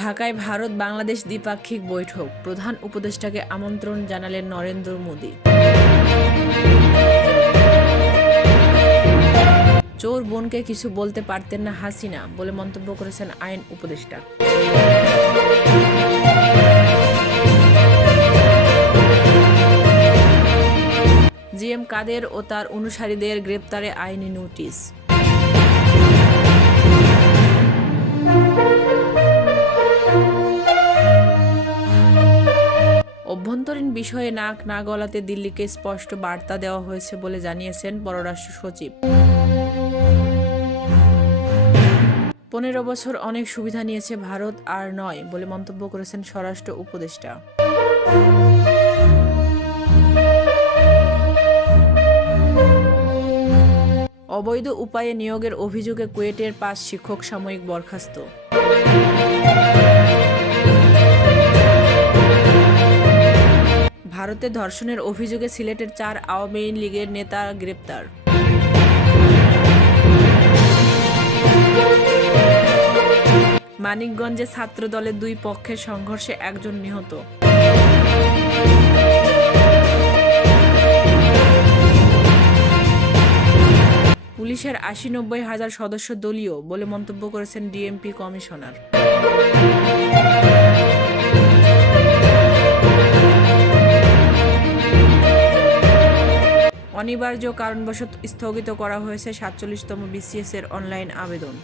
ঢাকায় ভারত বাংলাদেশ দ্বিপাক্ষিক বৈঠক, প্রধান উপদেষ্টাকে আমন্ত্রণ জানালেন নরেন্দ্র মোদি। চোর বোনকে কিছু বলতে পারতেন না হাসিনা বলে মন্তব্য করেছেন আইন উপদেষ্টা। জিএম কাদের ও তার অনুসারীদের গ্রেপ্তারে আইনি নোটিশ। অভ্যন্তরীণ বিষয়ে নাক না গলাতে দিল্লিকে স্পষ্ট বার্তা দেওয়া হয়েছে বলে জানিয়েছেন পররাষ্ট্র সচিব। 15 বছর অনেক সুবিধা নিয়েছে ভারত, আর নয় বলে মন্তব্য করেছেন স্বরাষ্ট্র উপদেষ্টা। অবৈধ উপায়ে নিয়োগের অভিযোগে কুয়েটের 5 শিক্ষক সাময়িক বরখাস্ত। ভারতে ধর্ষণের অভিযোগে সিলেটের 4 আওয়ামী লীগের নেতা গ্রেপ্তার। মানিকগঞ্জে ছাত্রদলের 2 পক্ষের সংঘর্ষে 1 জন নিহত। পুলিশের 80-90 হাজার সদস্য দলীয় বলে মন্তব্য করেছেন ডিএমপি কমিশনার। অনিবার্য কারণবশত স্থগিত করা হয়েছে 47তম বিসিএস এর অনলাইন আবেদন।